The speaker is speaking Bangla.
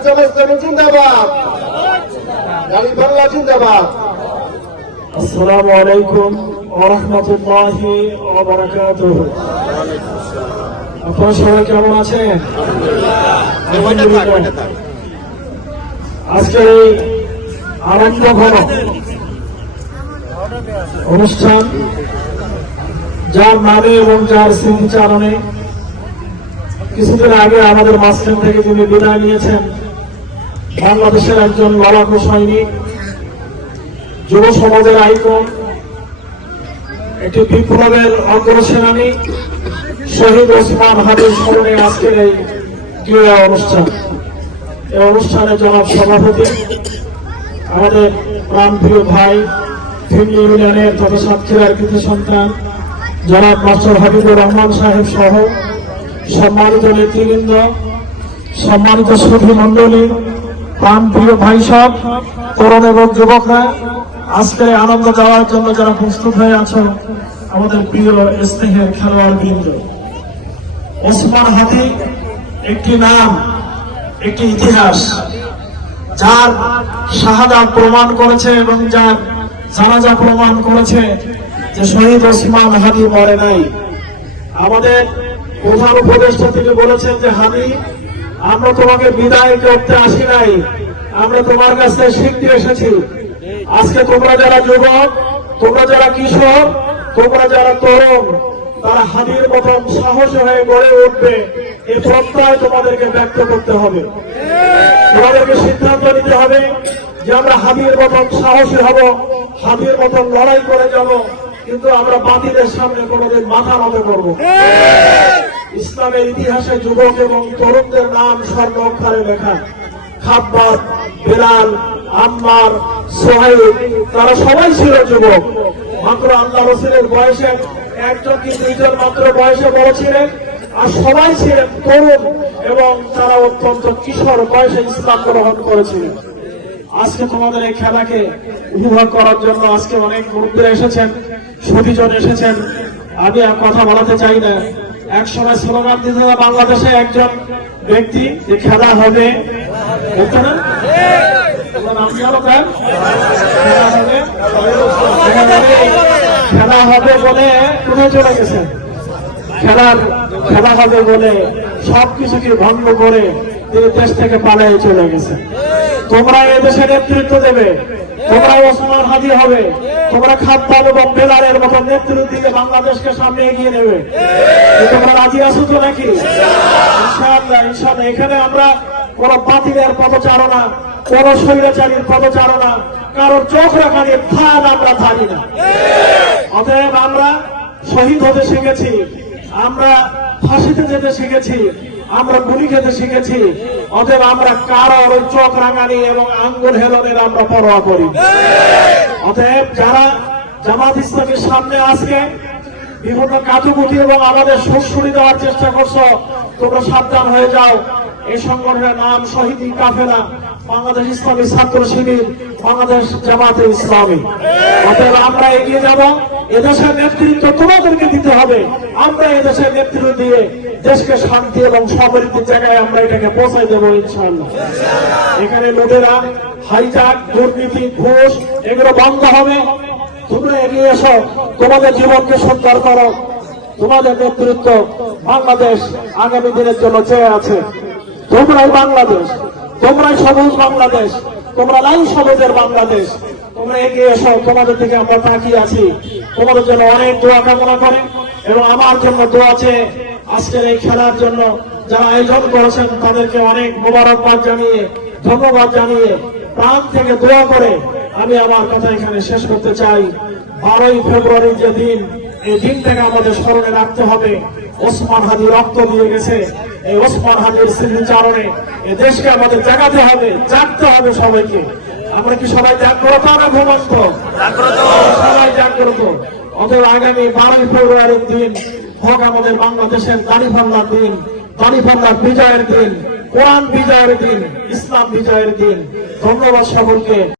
ইসলামী জিন্দাবাদ, দাঁড়িপাল্লা জিন্দাবাদ। আসসালামু আলাইকুম ওয়া রাহমাতুল্লাহি ওয়া বারাকাতুহু। আপনারা সবাই কেমন আছেন? আলহামদুলিল্লাহ। আজকের এই আনন্দঘন অনুষ্ঠান, যার নামে এবং যার স্মৃতিচারণে কিছুদিন আগে আমাদের মাঝখান থেকে যিনি বিদায় নিয়েছেন, বাংলাদেশের একজন লড়াকু সৈনিক, যুব সমাজের আইকন, একটি বিপ্লবের অগ্রসেনানী শহীদ ওসমান হাদির স্মরণে আজকের এই ক্রীড়া অনুষ্ঠান। এই অনুষ্ঠানে জনাব সভাপতি, আমাদের প্রাণপ্রিয় ভাই, ফিল্ড ইউনিয়নের তথা সাতক্ষীরার কৃতি সন্তান জনাব মাস্টার হাবিবুর রহমান সাহেব সহ সম্মানিত নেতৃবৃন্দ, সম্মানিত সুধী মন্ডলী, প্রাণপ্রিয় ভাই সব, তরুণ এবং যুবকরা, আজকে আনন্দ দেওয়ার জন্য যারা প্রস্তুত হয়ে আছো, আমাদের প্রিয় স্নেহের খেলোয়াড় বৃন্দ। ওসমান হাদি একটি নাম, একটি ইতিহাস, যার শাহাদাত প্রমাণ করেছে এবং যার জানাজা প্রমাণ করেছে যে শহীদ ওসমান হাদি মরে নাই। আমাদের প্রধান উপদেষ্টা থেকে বলেছেন যে হাদি, আমরা তোমাকে বিদায় করতে আসি নাই, আমরা তোমার কাছে শিখতে এসেছি। আজকে তোমরা যারা যুবক, তোমরা যারা কিশোর, তোমরা যারা তরুণ, তারা হাদির মতন সাহস হয়ে গড়ে উঠবে, এই প্রত্যয় তোমাদেরকে ব্যক্ত করতে হবে। তোমাদেরকে সিদ্ধান্ত নিতে হবে যে আমরা হাদির মতন সাহসী হব, হাদির মতন লড়াই করে যাব, কিন্তু আমরা বাতিলের সামনে কোনোদিন মাথা নত করব। ইসলামের ইতিহাসে যুবক এবং তরুণদের নাম স্বর্ণ অক্ষরে লেখা। খাব্বাব, বেলাল, আম্মার, সোহাইব, তারা সবাই ছিল যুবক। মাত্র আল্লাহ রাসূলের বয়সে একজন কি দুইজন মাত্র বয়সে বড় ছিলেন, আর সবাই ছিলেন তরুণ এবং তারা অত্যন্ত কিশোর বয়সে ইসলাম গ্রহণ করেছিলেন। আজকে তোমাদের এই খেলাকে উপভোগ করার জন্য আজকে অনেক মুরব্বীরা এসেছেন, সুধীজন এসেছেন। আমি আর কথা বলাতে চাই না। এক সময় স্লোগান দিতে বাংলাদেশে একজন ব্যক্তি যে খেলা হবে, বলতো না? খেলা হবে বলে কোথায় চলে গেছে? খেলা হবে বলে সবকিছুকে ভঙ্গ করে তিনি দেশ থেকে পালিয়ে চলে গেছে। তোমরা এদেশে নেতৃত্ব দেবে, তোমরা ওসমান হাদি হবে, তোমরা খাব্বাব এবং বেলালের মতো নেতৃত্ব দিয়ে বাংলাদেশকে সামনে এগিয়ে নেবে। তোমরা রাজি আছো তো নাকি? ইনশাআল্লাহ, ইনশাআল্লাহ। এখানে আমরা কোন বাতিলের পদচারণা, কোন স্বৈরাচারীর পদচারণা, কারোর চোখ রাখানির থান আমরা থাকি না। অতএব আমরা শহীদ হতে শিখেছি, আমরা ফাঁসিতে যেতে শিখেছি, আমরা গুলি খেতে শিখেছি। অতএব আমরা কারোর ওই চোখ রাঙানি এবং আঙ্গুল হেলনের আমরা পরোয়া করি। অতএব যারা জামাত ইসলামের সামনে আজকে বিভিন্ন কাজুকুটি এবং আমাদের সুরসুরি দেওয়ার চেষ্টা করছো, তোমরা সাবধান হয়ে যাও। এই সংগঠনের নাম শহীদ কাফেলা বাংলাদেশ ইসলামী ছাত্র শিবির, বাংলাদেশ জামাতে ইসলামী। অতএব আমরা এগিয়ে যাব। এদেশের নেতৃত্ব তোমাদেরকে দিতে হবে। আমরা এদেশের নেতৃত্ব দিয়ে দেশকে শান্তি এবং সমৃদ্ধির জায়গায় আমরা এটাকে পৌঁছাই দেবো ইনশাআল্লাহ। এখানে লুটেরা, হাইজাক, দুর্নীতি, ঘুষ এগুলো বন্ধ হবে। তোমরা এগিয়ে এসো, তোমাদের জীবনকে সুন্দর করো। তোমাদের নেতৃত্ব বাংলাদেশ আগামী দিনের জন্য চেয়ে আছে। তোমরাই বাংলাদেশ, তোমরাই সবুজ বাংলাদেশ, তোমরা লাল সবুজের বাংলাদেশ। তোমরা এগিয়ে এসো, তোমাদের থেকে আমরা তাকিয়ে আছি। তোমাদের জন্য অনেক দোয়া কামনা করে এবং আমার জন্য দোয়া আছে। আজকের এই খেলার জন্য যারা আয়োজন করেছেন তাদেরকে অনেক মোবারকবাদ জানিয়ে, ধন্যবাদ জানিয়ে, প্রাণ থেকে দোয়া করে আমি আমার কথা এখানে শেষ করতে চাই। 12ই ফেব্রুয়ারি যে দিন, এই দিনটাকে আমাদের স্মরণে রাখতে হবে। ওসমান হাদি রক্ত দিয়ে গেছে। এই ওসমান হাদির স্মৃতিচারণে এই দেশকে আমাদের জাগাতে হবে, জাগতে হবে সবাইকে। আমরা কি সবাই জাগ্রত না ঘুমন্ত? সবাই জাগ্রত। অতএব আগামী 12ই ফেব্রুয়ারির দিন হোক আমাদের বাংলাদেশের দাঁড়িপাল্লার দিন, দাঁড়িপাল্লার বিজয়ের দিন, কোরআন বিজয়ের দিন, ইসলাম বিজয়ের দিন। ধন্যবাদ সকলকে।